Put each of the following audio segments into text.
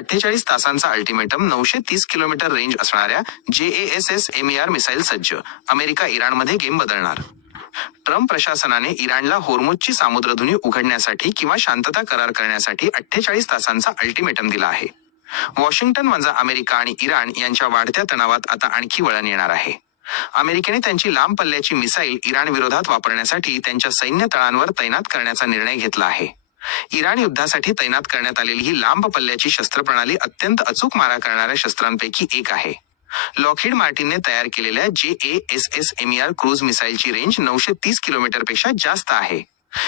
48 तासांचा ultimatum 930 kilometre range असणाऱ्या JASSMER missile सज्ज, अमेरिका इराणमध्ये गेम बदलणार. ट्रम्प प्रशासनाने इराणला होर्मुझची सामुद्रधुनी उघडण्यासाठी किंवा शांतता करार करण्यासाठी 48 तासांचा अल्टिमेटम दिला आहे. वॉशिंग्टन वजा अमेरिका आणि इराण यांच्या वाढत्या तणावात आता आणखी वळण येणार आहे. अमेरिकेने त्यांची लांब पल्ल्याची मिसाईल इराण विरोधात वापरण्यासाठी त्यांच्या सैन्य तळांवर तैनात करण्याचा निर्णय घेतला आहे. इराण युद्धासाठी तैनात करण्यात आलेली ही लांब पल्ल्याची शस्त्रप्रणाली अत्यंत अचूक मारा करणाऱ्या शस्त्रांपैकी एक आहे. लॉकहीड मार्टिनने तयार केलेल्या JASSMER क्रूज मिसाईलची रेंज 930 किलोमीटरपेक्षा जास्त आहे.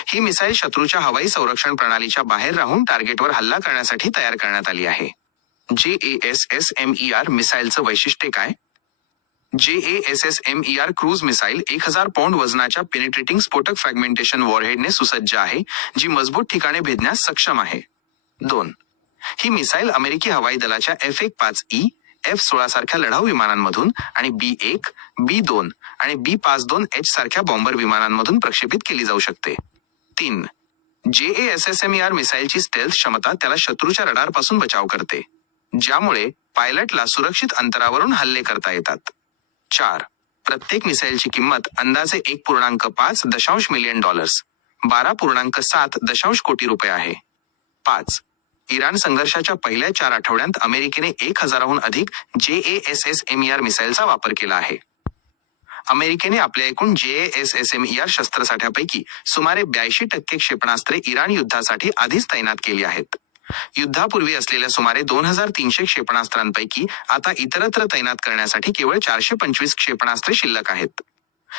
ही मिसाईल शत्रूच्या हवाई संरक्षण प्रणालीच्या बाहेर राहून टार्गेटवर हल्ला करण्यासाठी तयार करण्यात आली आहे. JASSMER मिसाईलचं वैशिष्ट्य काय? JASSMER क्रूज मिसाईल 1000 पौंड वजनाच्या पेनिट्रेटिंग स्फोटक फ्रॅगमेंटेशन वॉरहेडने सुसज्ज आहे, जी मजबूत ठिकाणे भेदण्यास सक्षम आहे. 2. ही मिसाईल अमेरिकी हवाई दलाच्या F-15E, F-16 सारख्या लढाऊ विमानांमधून आणि B-1, B-2 आणि B-52H सारख्या बॉम्बर विमानांमधून प्रक्षेपित केली जाऊ शकते. 3. JASSMER मिसाईलची स्टेल्थ क्षमता त्याला शत्रूच्या रडारपासून बचाव करते, ज्यामुळे पायलटला सुरक्षित अंतरावरून हल्ले करता येतात. 4. प्रत्येक मिसाईलची किंमत अंदाजे $1.5 मिलियन, $12.7 कोटी रुपये आहे. 5. इराण संघर्षाच्या पहिल्या 4 आठवड्यांत अमेरिकेने 1000हून अधिक JASSMER मिसाईलचा वापर केला आहे. अमेरिकेने आपल्या एकूण JASSMER शस्त्रसाठ्यापैकी सुमारे 82% क्षेपणास्त्रे इराण युद्धासाठी आधीच तैनात केली आहेत. युद्धापूर्वी असलेल्या सुमारे 2300 क्षेपणास्त्रांपैकी आता इतरत्र तैनात करण्यासाठी केवळ 425 क्षेपणास्त्रे शिल्लक आहेत.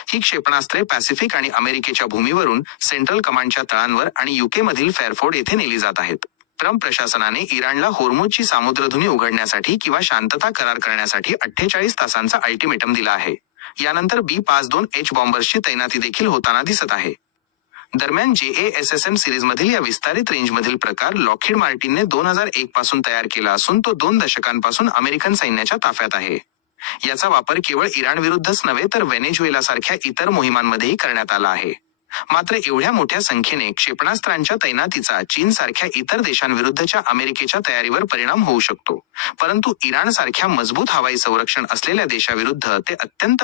ही क्षेपणास्त्रे पॅसिफिक आणि अमेरिकेच्या भूमीवरून सेंट्रल कमांडच्या तळांवर आणि UK मधील फेअरफोर्ड येथे नेली जात आहेत. ट्रम्प प्रशासनाने इराणला होर्मुझची सामुद्रधुनी उघडण्यासाठी किंवा शांतता करार करण्यासाठी 48 तासांचा अल्टिमेटम दिला आहे. यानंतर B-52H बॉम्बर्सची तैनाती देखील होताना दिसत आहे. दरम्यान JASSM सिरीजमधील या विस्तारित रेंजमधील प्रकार लॉकहीड मार्टिनने 2001 पासून तयार केला असून तो 2 दशकांपासून अमेरिकन सैन्याच्या ताफ्यात आहे. याचा वापर केवळ इराण विरुद्धच नव्हे तर व्हेनेझुएलासारख्या इतर मोहिमांमध्येही करण्यात आला आहे. मात्र एवढ्या मोठ्या संख्येने क्षेपणास्त्रांच्या तैनातीचा चीनसारख्या इतर देशांविरुद्धच्या अमेरिकेच्या तयारीवर परिणाम होऊ शकतो, परंतु इराणसारख्या मजबूत हवाई संरक्षण असलेल्या देशाविरुद्ध ते अत्यंत